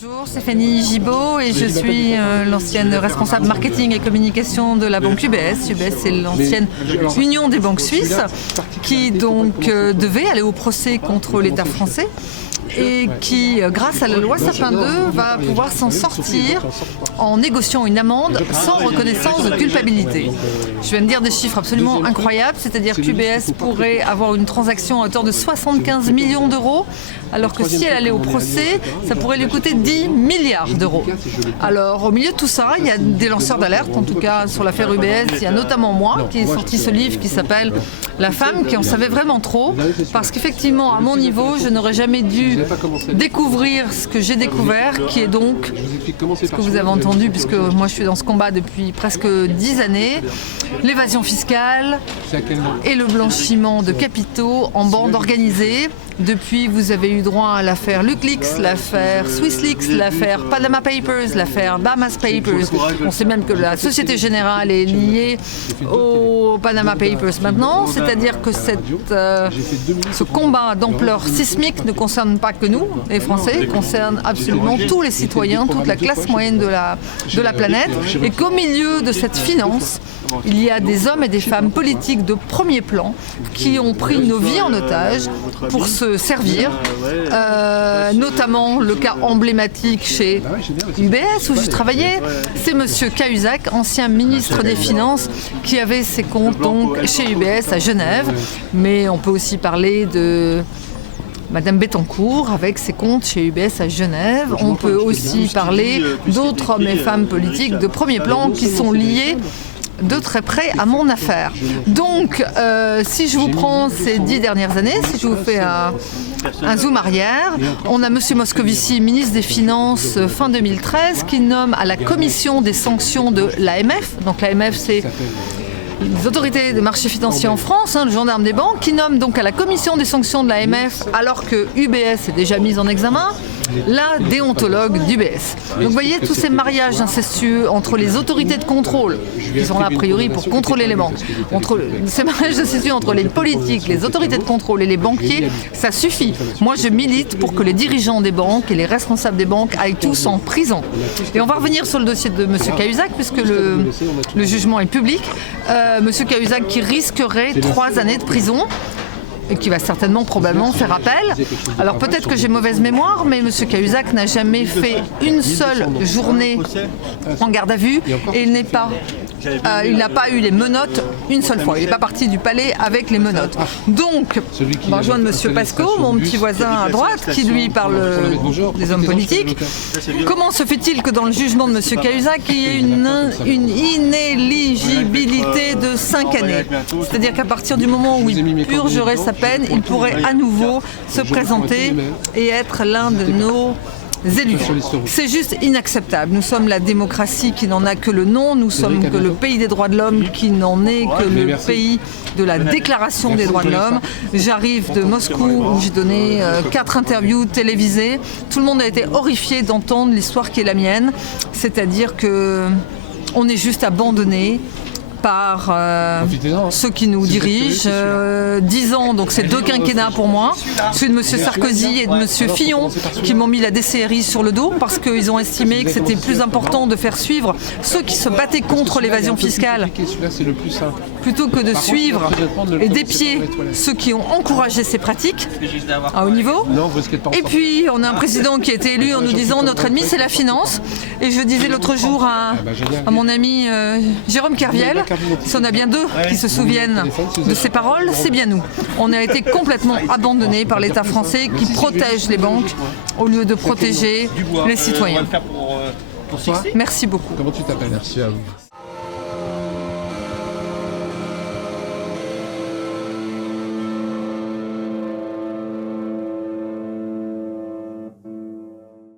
Bonjour, c'est Fanny Gibault et je suis l'ancienne responsable marketing et communication de la banque UBS. UBS, c'est l'ancienne union des banques suisses qui donc devait aller au procès contre l'État français et qui, grâce à la loi Sapin 2, va pouvoir s'en sortir en négociant une amende sans reconnaissance de culpabilité. Je viens de dire des chiffres absolument incroyables, c'est-à-dire qu'UBS pourrait avoir une transaction à hauteur de 75 millions d'euros, alors que si elle allait au procès, ça pourrait lui coûter 10 milliards d'euros. Alors, au milieu de tout ça, il y a des lanceurs d'alerte, en tout cas sur l'affaire UBS, il y a notamment moi qui ai sorti ce livre qui s'appelle « La femme qui en savait vraiment trop », parce qu'effectivement, à mon niveau, je n'aurais jamais dû découvrir ce que j'ai découvert, qui est donc ce que vous avez entendu, puisque moi je suis dans ce combat depuis presque 10 années, l'évasion fiscale et le blanchiment de capitaux en bande organisée. Depuis, vous avez eu droit à l'affaire LuxLeaks, l'affaire SwissLeaks, l'affaire Panama Papers, l'affaire Bahamas Papers. On sait même que la Société Générale est liée aux Panama Papers maintenant, c'est-à-dire que ce combat d'ampleur sismique ne concerne pas que nous, les Français, il concerne absolument tous les citoyens, toute la classe moyenne de la planète, et qu'au milieu de cette finance, il y a des hommes et des femmes politiques de premier plan qui ont pris nos vies en otage pour se servir, notamment le cas emblématique chez UBS où je travaillais, c'est M. Cahuzac, ancien ministre des Finances, qui avait ses comptes donc chez UBS à Genève, mais on peut aussi parler de Madame Bettencourt avec ses comptes chez UBS à Genève. On peut aussi parler d'autres hommes et femmes politiques de premier plan qui sont liés de très près à mon affaire. Donc, si je vous prends ces 10 dernières années, si je vous fais un zoom arrière, on a M. Moscovici, ministre des Finances, fin 2013, qui nomme à la commission des sanctions de l'AMF. Donc l'AMF, c'est les autorités des marchés financiers en France, le gendarme des banques, qui nomme donc à la commission des sanctions de l'AMF, alors que UBS est déjà mise en examen, la déontologue d'UBS. Donc vous voyez tous ces mariages incestueux entre les autorités de contrôle, qui sont là a priori pour contrôler les banques, ces mariages incestueux entre les politiques, les autorités de contrôle et les banquiers, ça suffit. Moi je milite pour que les dirigeants des banques et les responsables des banques aillent tous en prison. Et on va revenir sur le dossier de M. Cahuzac, puisque le jugement est public. M. Cahuzac qui risquerait 3 années de prison et qui va certainement, probablement faire appel. Alors peut-être que j'ai mauvaise mémoire, mais M. Cahuzac n'a jamais fait une seule journée en garde à vue et il n'a pas eu les menottes une seule fois. Il n'est pas parti du palais avec les menottes. Donc, on va rejoindre M. Pasco, mon petit voisin à droite, qui lui parle des hommes politiques. Comment se fait-il que dans le jugement de M. Cahuzac, il y ait une inéligibilité de 5 années? C'est-à-dire qu'à partir du moment où il purgerait sa peine, il pourrait à nouveau se présenter et être l'un de nos élus. C'est juste inacceptable. Nous sommes la démocratie qui n'en a que le nom, nous sommes que le pays des droits de l'homme qui n'en est que le pays de la déclaration des droits de l'homme. J'arrive de Moscou où j'ai donné 4 interviews télévisées. Tout le monde a été horrifié d'entendre l'histoire qui est la mienne, c'est-à-dire que on est juste abandonné par ceux qui nous dirigent. 10 ans, donc c'est 2 quinquennats pour moi. Celui de M. Sarkozy et de M. Fillon qui m'ont mis la DCRI sur le dos parce qu'ils ont estimé que c'était plus important de faire suivre ceux qui se battaient contre l'évasion fiscale plutôt que de suivre et d'épier ceux qui ont encouragé ces pratiques à haut niveau. Et puis on a un président qui a été élu en nous disant notre ennemi c'est la finance. Et je disais l'autre jour à mon ami Jérôme Kerviel, si on a bien 2 qui se souviennent de ces paroles, c'est bien nous. On a été complètement abandonnés par l'État français qui protège les banques au lieu de protéger les citoyens. Merci beaucoup. Comment tu t'appelles? Merci à vous.